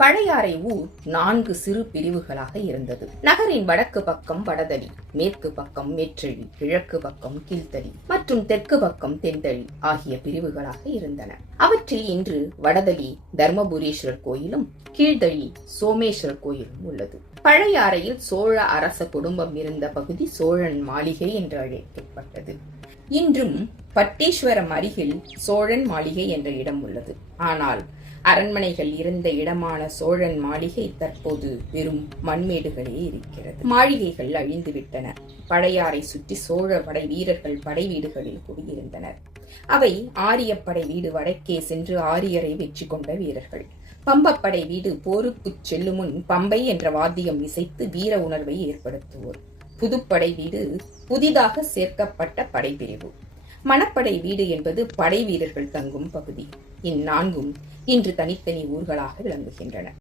பழையாறை ஊர் நான்கு சிறு பிரிவுகளாக இருந்தது. நகரின் வடக்கு பக்கம் வடதளி மேற்கு பக்கம் மேற்றழி கிழக்கு பக்கம் கீழ்த்தளி மற்றும் தெற்கு பக்கம் தென்தளி ஆகிய பிரிவுகளாக இருந்தன. அவற்றில் இன்று வடதளி தர்மபுரீஸ்வரர் கோயிலும் கீழ்தளி சோமேஸ்வரர் கோயிலும் உள்ளது. பழையாறையில் சோழ அரச குடும்பம் இருந்த பகுதி சோழன் மாளிகை என்று அழைக்கப்பட்டது. இன்றும் பட்டீஸ்வரம் அருகில் சோழன் மாளிகை என்ற இடம் உள்ளது. ஆனால் அரண்மனைகள் இருந்த இடமான சோழன் மாளிகை தற்போது வெறும் மண்மேடுகளே இருக்கிறது. மாளிகைகள் அழிந்துவிட்டன. படையாரை சுற்றி சோழ படை வீரர்கள் படை வீடுகளில் குடியிருந்தனர். அவை ஆரியப்படை வீடு வடக்கே சென்று ஆரியரை வெற்றி கொண்ட வீரர்கள். பம்பப்படை வீடு போருக்குச் செல்லும் முன் பம்பை என்ற வாத்தியம் இசைத்து வீர உணர்வை ஏற்படுத்துவோர். புதுப்படை வீடு புதிதாக சேர்க்கப்பட்ட படைப்பிரிவு. மணப்படை வீடு என்பது படை வீரர்கள் தங்கும் பகுதி. இந்நான்கும் இன்று தனித்தனி ஊர்களாக விளங்குகின்றன.